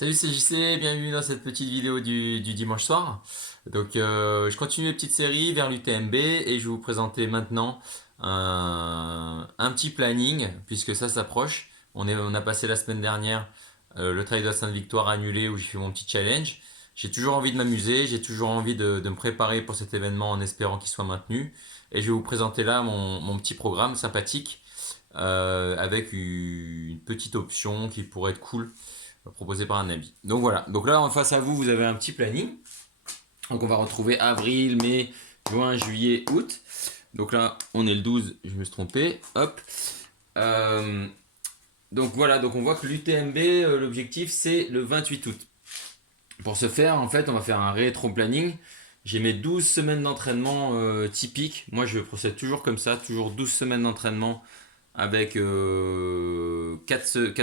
Salut, c'est JC, bienvenue dans cette petite vidéo du dimanche soir. Je continue les petites séries vers l'UTMB et je vais vous présenter maintenant un petit planning puisque ça s'approche. On a passé la semaine dernière le Trail de la Sainte-Victoire annulé où j'ai fait mon petit challenge. J'ai toujours envie de m'amuser, j'ai toujours envie de me préparer pour cet événement en espérant qu'il soit maintenu. Et je vais vous présenter là mon petit programme sympathique avec une petite option qui pourrait être cool proposé par un ami. Donc voilà, donc là en face à vous, vous avez un petit planning. Donc on va retrouver avril, mai, juin, juillet, août. Donc là, on est le 12, je me suis trompé. Hop. Euh, donc voilà, donc on voit que l'UTMB, l'objectif c'est le 28 août. Pour ce faire, en fait, on va faire un rétro-planning. J'ai mes 12 semaines d'entraînement typiques. Moi, je procède toujours comme ça, toujours 12 semaines d'entraînement avec 4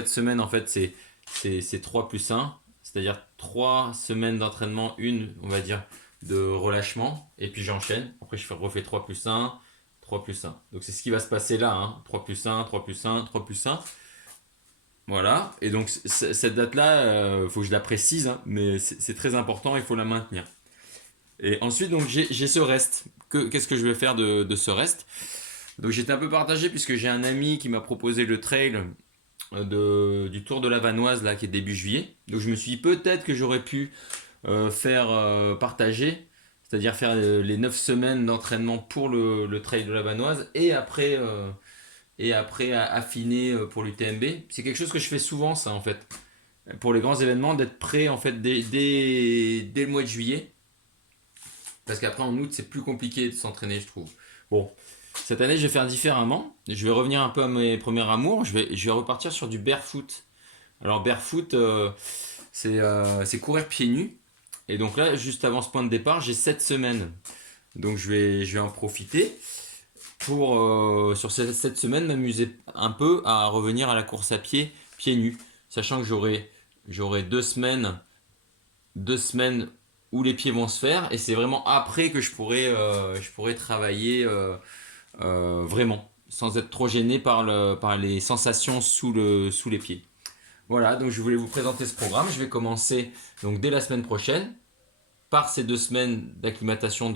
semaines, en fait, c'est 3 plus 1, c'est-à-dire 3 semaines d'entraînement, une, on va dire, de relâchement, et puis j'enchaîne. Après, je refais 3 plus 1, 3 plus 1. Donc, c'est ce qui va se passer là, hein. 3 plus 1, 3 plus 1, 3 plus 1. Voilà, et donc cette date-là, il faut que je la précise, hein, mais c'est très important, il faut la maintenir. Et ensuite, donc j'ai ce reste. Qu'est-ce que je vais faire de ce reste? Donc j'étais un peu partagé puisque j'ai un ami qui m'a proposé le trail du Tour de la Vanoise là qui est début juillet. Donc je me suis dit peut-être que j'aurais pu faire partager, c'est-à-dire faire les 9 semaines d'entraînement pour le trail de la Vanoise et après affiner pour l'UTMB. C'est quelque chose que je fais souvent ça en fait. Pour les grands événements, d'être prêt en fait dès le mois de juillet. Parce qu'après en août c'est plus compliqué de s'entraîner je trouve. Bon, cette année je vais faire différemment. Je vais revenir un peu à mes premiers amours. Je vais repartir sur du barefoot. Alors barefoot, c'est courir pieds nus. Et donc là, juste avant ce point de départ, j'ai 7 semaines. Donc je vais en profiter pour, sur ces 7 semaines, m'amuser un peu à revenir à la course à pied, pieds nus. Sachant que j'aurai 2 semaines où les pieds vont se faire. Et c'est vraiment après que je pourrai travailler vraiment, sans être trop gêné par les sensations sous les pieds. Voilà, donc je voulais vous présenter ce programme. Je vais commencer donc dès la semaine prochaine par ces 2 semaines d'acclimatation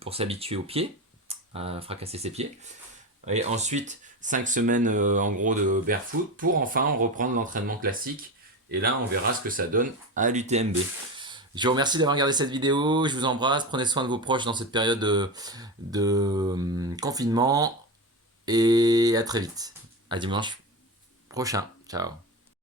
pour s'habituer aux pieds, à fracasser ses pieds. Et ensuite 5 semaines en gros de barefoot pour enfin reprendre l'entraînement classique. Et là, on verra ce que ça donne à l'UTMB. Je vous remercie d'avoir regardé cette vidéo. Je vous embrasse. Prenez soin de vos proches dans cette période de confinement. Et à très vite. À dimanche prochain. Ciao.